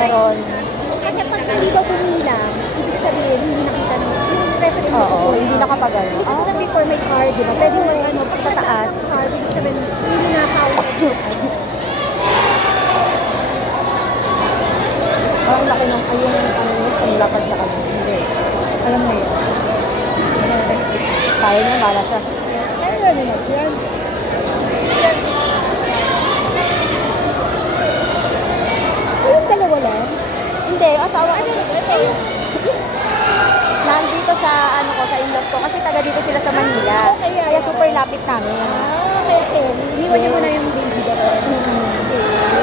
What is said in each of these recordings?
meron. Kasi pag hindi daw pumila, ibig sabihin, hindi nakita ng yung referee mo. Oo, hindi nakapagano. Hindi ka tulad before may card, di ba? Pwede mag ano, pag Tataas. tataas ng card, ibig sabihin, hindi na-count. Parang laki ng ayun ang lapad sa kanya. Hindi. Alam mo yun. Kaya niya, bala siya. Kaya na naman siya. Ayun, dalawa lang. Hindi, asawa ko. Ayun. Nandito sa ano ko, sa in-laws ko. Kasi taga dito sila sa Manila. Okay, Kaya super lapit namin. Kaya Kelly. Iniwan niyo muna yung baby doon.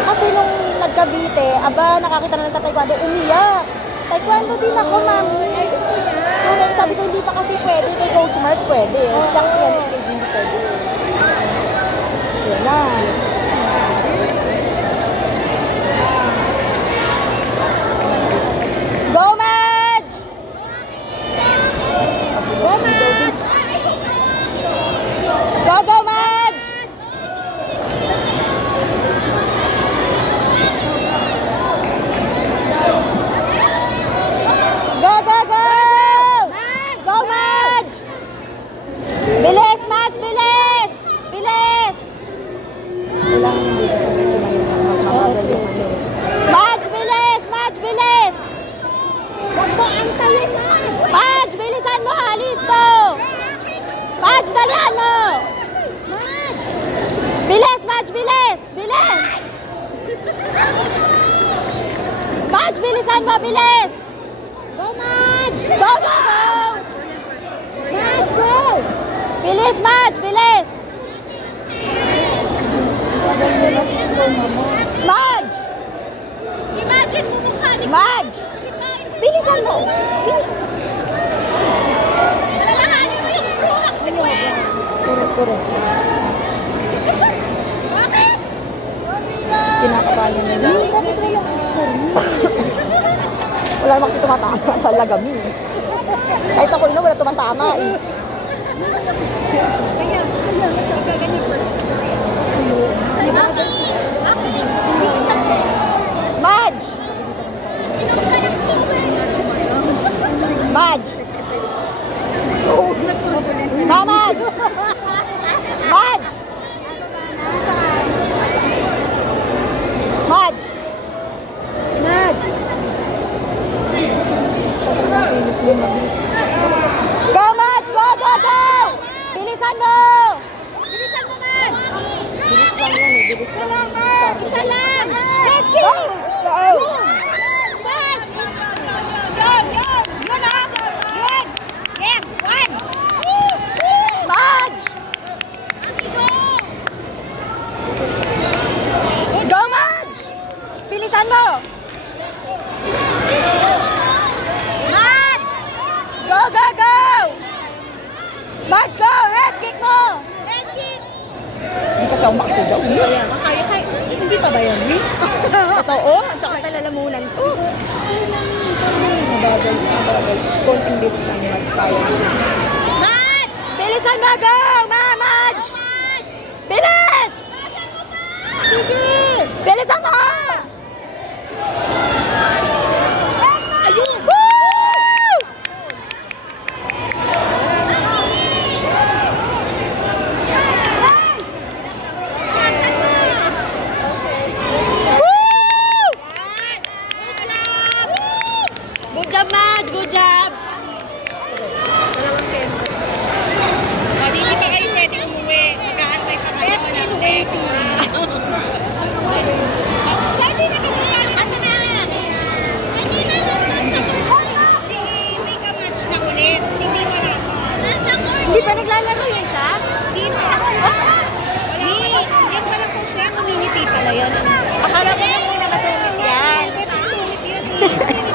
Kasi nung nagkabite, aba, nakakita na ng taekwondo, umiyak. Taekwondo din ako, mami. Ay, gusto niya. Kung sabi ko, hindi pa kasi pwede. Kay Coach Mark, pwede. Exact yan, kay Jim, hindi pwede. Yun na. Go, Madge! Go, Madge! Go, go, Madge! Go, go, go! Go, Madge! Bilis, Madge, bilis! Bilis! Kailangan hindi ka sabi-sabay na mamagal yung ano. Madge, bilis! Madge, bilis! Huwag mo antayin, Madge! Madge, bilisan mo, halis to! Madge, dalihan mo! Madge! Bilis, Madge, bilis! Bilis! Madge, bilisan mo, bilis! Go, Madge! Go, go, go! Madge, go! Bilis, Madge, bilis! Bagal mo lang score, mama. Madge! Imagine mo mukha ni Madge! Bilisan mo! Bilisan mo! Alalahanin mo yung bruhak si Gwen. Puro. Bakit? Kinakabahan niya nila. Mi, bakit walang score, Mi? Wala naman kasi tumatama talaga, Mi. Kahit ako wala tumatama eh. Kaya, magaganit first score. Madge! Madge! Ma, Madge! Madge! Madge! Madge! Go, Madge! Go, go, go! Bilisan mo! Bilisan mo, Madge! Bilis lang yan eh. Bilis lang. Wala, Madge! Isa lang! Head kick! Go! Go! Madge! Yun, yun ah! Yun! Yes! One! Madge! Go, Madge! Bilisan mo! Madge! Go, go, go! Madge, go! Head kick mo! Head kick! Hindi kasi ako makasigaw. Kaya, hindi pa ba yun, Mi? Totoo? Ang sakit na lalamunan ko. Mabagal. Konting bilis lang yung Madge kaya. Madge! Bilisan mo! Go! Madge! Bilis! Sige! Bilisan mo! Ayun! Woo! Woo! Good job, Madge! Good job! Dalawang tempo. Hindi pa kayo pwede umuwi. Mag-aantay pa kayo. Best in waiting. Sabi na kanina, asa na? Kanina nandun sa court. Si may kamatch na ulit. Si B wala pa. Nasa court. Hindi pa naglalaro yung isa? Hindi pa. Yan palang coach na yan. Community pala yan. Akala ko na muna masungit yan. Best in sungit yun eh.